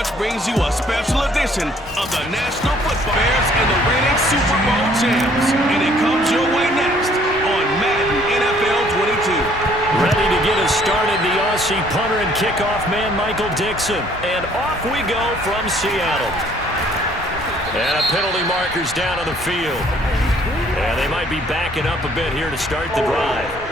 Sports brings you a special edition of the National Football Bears and the reigning Super Bowl champs. And it comes your way next on Madden NFL 22. Ready to get us started, the Aussie punter and kickoff man, Michael Dixon. And off we go from Seattle. And a penalty marker's down on the field. And they might be backing up a bit here to start the drive.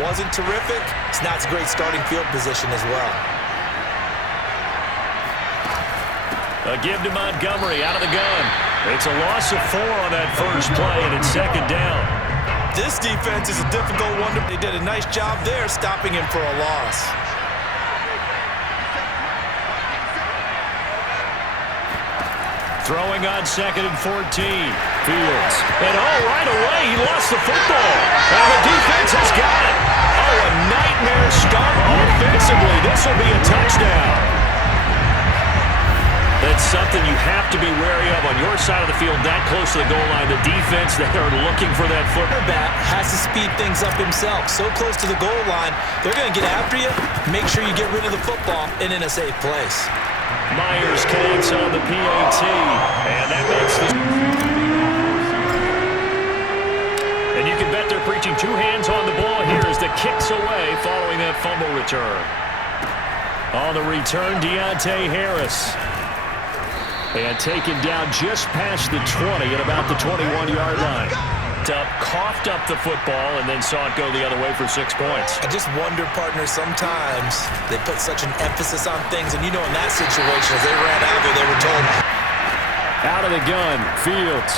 Wasn't terrific. It's not a great starting field position as well. A give to Montgomery out of the gun. It's a loss of 4 on that first play, and it's second down. This defense is a difficult one. They did a nice job there stopping him for a loss. Throwing on 2nd and 14. Fields. And right away, he lost the football. And the defense has got it. A nightmare start offensively. This will be a touchdown. That's something you have to be wary of on your side of the field, that close to the goal line. The defense, they are looking for that quarterback has to speed things up himself. So close to the goal line, they're going to get after you. Make sure you get rid of the football and in a safe place. Myers connects on the PAT, and that makes the... And you can bet they're preaching 2 hands on the ball here as the kick's away following that fumble return. On the return, Deontay Harris. And taken down just past the 20 at about the 21-yard line. Coughed up the football and then saw it go the other way for 6 points. I just wonder, partner, sometimes they put such an emphasis on things, and you know in that situation, as they ran out there, they were told. Out of the gun, Fields.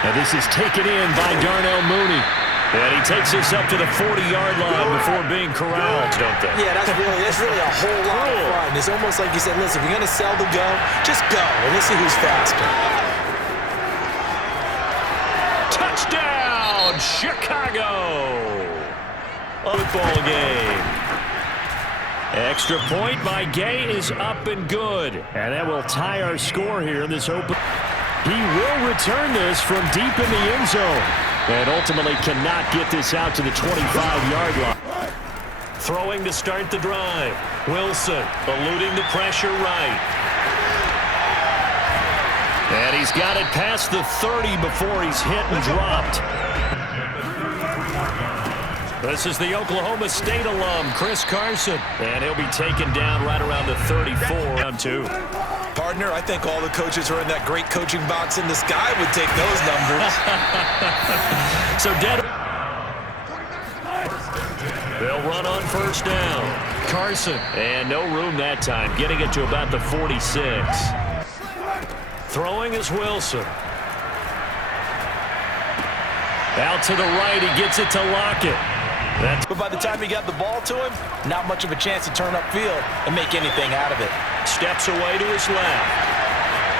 And this is taken in by Darnell Mooney. And he takes this up to the 40-yard line before being corralled, don't they? Yeah, that's really a whole lot of fun. It's almost like you said, listen, if you're going to sell the go, just go, and let's see who's faster. Touchdown, Chicago! Football game. Extra point by Gay is up and good. And that will tie our score here in this open. He will return this from deep in the end zone. And ultimately cannot get this out to the 25-yard line. Throwing to start the drive. Wilson eluding the pressure right. And he's got it past the 30 before he's hit and dropped. This is the Oklahoma State alum, Chris Carson. And he'll be taken down right around the 34. Round 2. Partner, I think all the coaches who are in that great coaching box in the sky would take those numbers. So they'll run on first down. Carson, and no room that time, getting it to about the 46. Throwing is Wilson. Out to the right, he gets it to Lockett. But by the time he got the ball to him, not much of a chance to turn upfield and make anything out of it. Steps away to his left.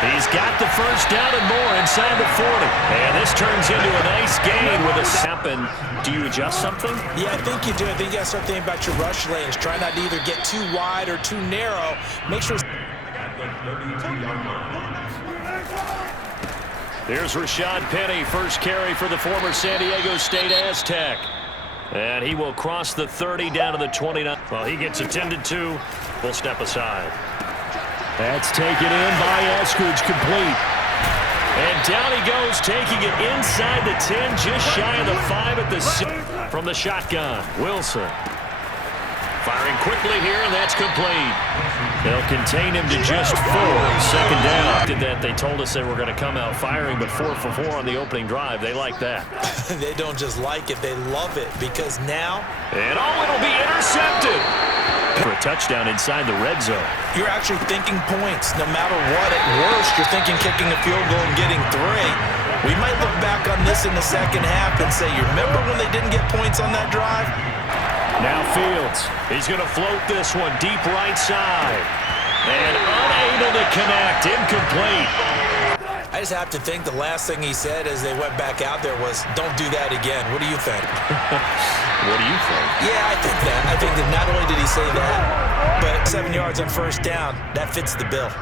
He's got the first down and more inside the 40. And this turns into a nice gain with a snap. And do you adjust something? Yeah, I think you do. I think you got to start thinking about your rush lanes. Try not to either get too wide or too narrow. Make sure... Here's Rashad Penny, first carry for the former San Diego State Aztec. And he will cross the 30 down to the 29. Well, he gets attended to. We'll step aside. That's taken in by Eskridge, complete. And down he goes, taking it inside the 10, just shy of the 5 at the 6. From the shotgun, Wilson. Firing quickly here, and that's complete. They'll contain him to just 4. Second down. Did that? They told us they were going to come out firing, but 4 for 4 on the opening drive. They like that. They don't just like it, they love it, because now... And it'll be intercepted. For a touchdown inside the red zone. You're actually thinking points. No matter what, at worst, you're thinking kicking a field goal and getting 3. We might look back on this in the second half and say, you remember when they didn't get points on that drive? Now Fields, he's going to float this one deep right side. And unable to connect, incomplete. I just have to think the last thing he said as they went back out there was, don't do that again. What do you think? What do you think? Yeah, I think that. I think that not only did he say that, but 7 yards on first down, that fits the bill.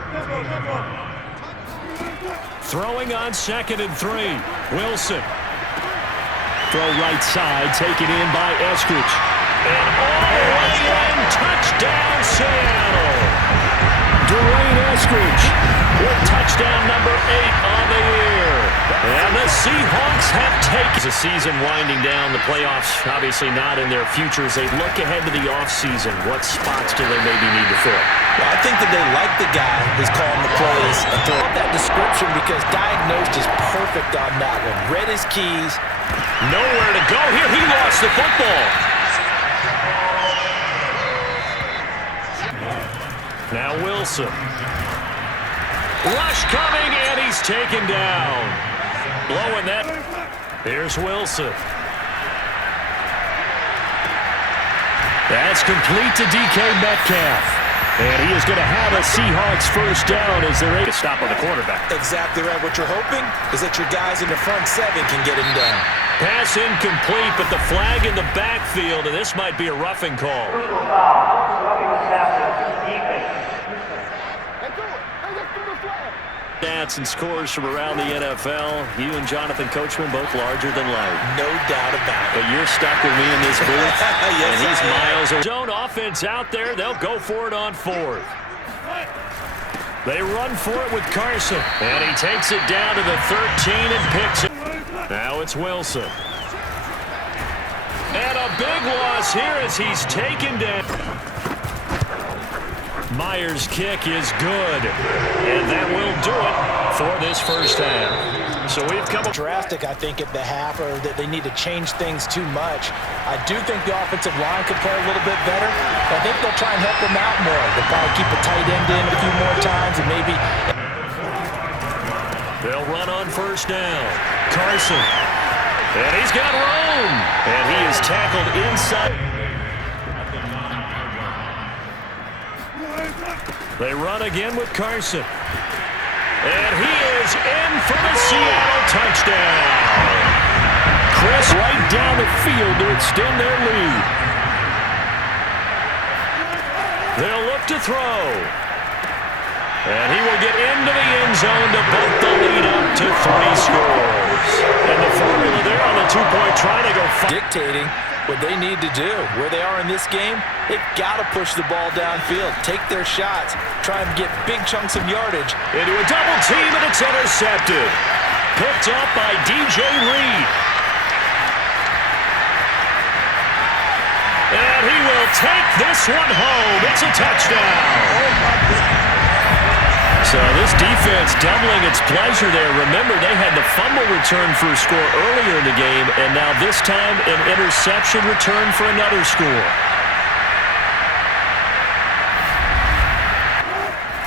Throwing on 2nd and 3. Wilson. Throw right side, taken in by Eskridge. And all the way in, touchdown Seattle. Dwayne Eskridge with touchdown number 8 on the year. And the Seahawks have taken the season winding down. The playoffs obviously not in their futures. They look ahead to the offseason. What spots do they maybe need to fill? Well, I think that they like the guy who's calling the plays. And I love that description because diagnosed is perfect on that one. Read his keys. Nowhere to go here. He lost the football. Now Wilson. Rush coming, and he's taken down. Blowing that. Here's Wilson. That's complete to DK Metcalf. And he is going to have a Seahawks first down as they're able to stop on the quarterback. Exactly right. What you're hoping is that your guys in the front 7 can get him down. Pass incomplete, but the flag in the backfield, and this might be a roughing call. Stats and scores from around the NFL. You and Jonathan Coachman both larger than life. No doubt about it. But you're stuck with me in this booth. Yes, and he's I am. miles away. Zone offense out there. They'll go for it on 4th. They run for it with Carson. And he takes it down to the 13 and picks it. Now it's Wilson. And a big loss here as he's taken down. Myers' kick is good. And that will do it for this first half. So we've come Drastic, I think, at the half, or that they need to change things too much. I do think the offensive line could play a little bit better. I think they'll try and help them out more. They'll probably keep a tight end in a few more times and maybe. They'll run on first down. Carson. And he's got room. And he is tackled inside. They run again with Carson. And he is in for the Seattle touchdown. Chris right down the field to extend their lead. They'll look to throw. And he will get into the end zone to bump the lead up to 3 scores. And the formula there on the 2-point try to go dictating what they need to do. Where they are in this game, they've got to push the ball downfield, take their shots, try and get big chunks of yardage. Into a double team, and it's intercepted. Picked up by DJ Reed. And he will take this one home. It's a touchdown. So this defense doubling its pleasure there. Remember, they had the fumble return for a score earlier in the game, and now this time an interception return for another score.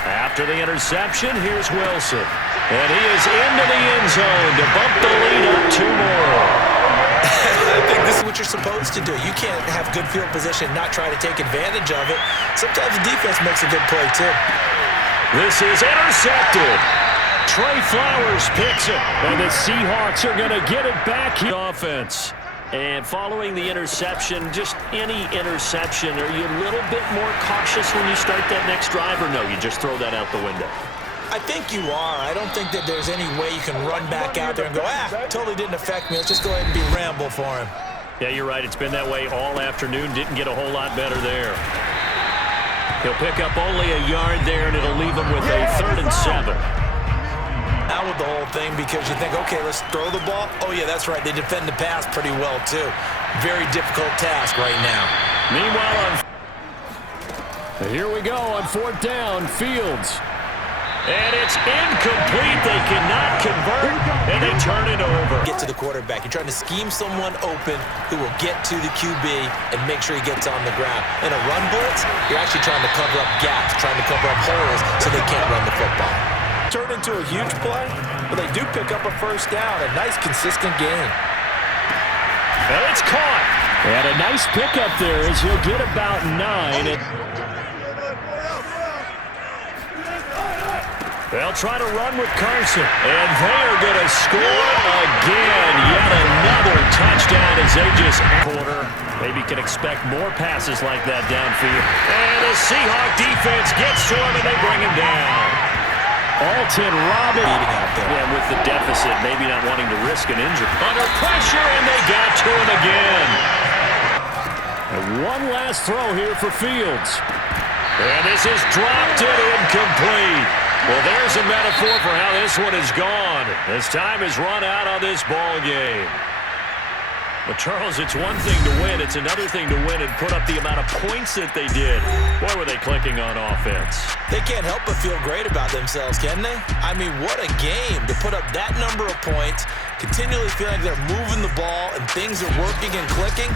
After the interception, here's Wilson. And he is into the end zone to bump the lead up 2 more. I think this is what you're supposed to do. You can't have good field position and not try to take advantage of it. Sometimes the defense makes a good play, too. This is intercepted. Trey Flowers picks it. And the Seahawks are going to get it back here. Offense. And following the interception, just any interception, are you a little bit more cautious when you start that next drive, or no, you just throw that out the window? I think you are. I don't think that there's any way you can run back out there and go, totally didn't affect me. Let's just go ahead and be Rambo for him. Yeah, you're right. It's been that way all afternoon. Didn't get a whole lot better there. He'll pick up only a yard there, and it'll leave him with a 3rd and 7. Out with the whole thing because you think, okay, let's throw the ball. Oh, yeah, that's right. They defend the pass pretty well, too. Very difficult task right now. Meanwhile, here we go on 4th down. Fields. And it's incomplete. They cannot convert, and they turn it over. Get to the quarterback. You're trying to scheme someone open who will get to the QB and make sure he gets on the ground. In a run blitz, you're actually trying to cover up gaps, trying to cover up holes so they can't run the football. Turn into a huge play, but they do pick up a first down. A nice, consistent game. And it's caught. And a nice pickup there as he'll get about 9. They'll try to run with Carson, and they are going to score again. Yet another touchdown as they just quarter. Maybe can expect more passes like that downfield. And the Seahawks defense gets to him, and they bring him down. Alton Robinson. Yeah, with the deficit, maybe not wanting to risk an injury. Under pressure, and they got to him again. And one last throw here for Fields. And this is dropped and incomplete. Well, there's a metaphor for how this one is gone. As time is run out on this ball game. But, Charles, it's one thing to win. It's another thing to win and put up the amount of points that they did. Boy, were they clicking on offense. They can't help but feel great about themselves, can they? I mean, what a game to put up that number of points, continually feel like they're moving the ball and things are working and clicking.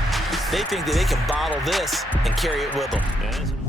They think that they can bottle this and carry it with them. Yes.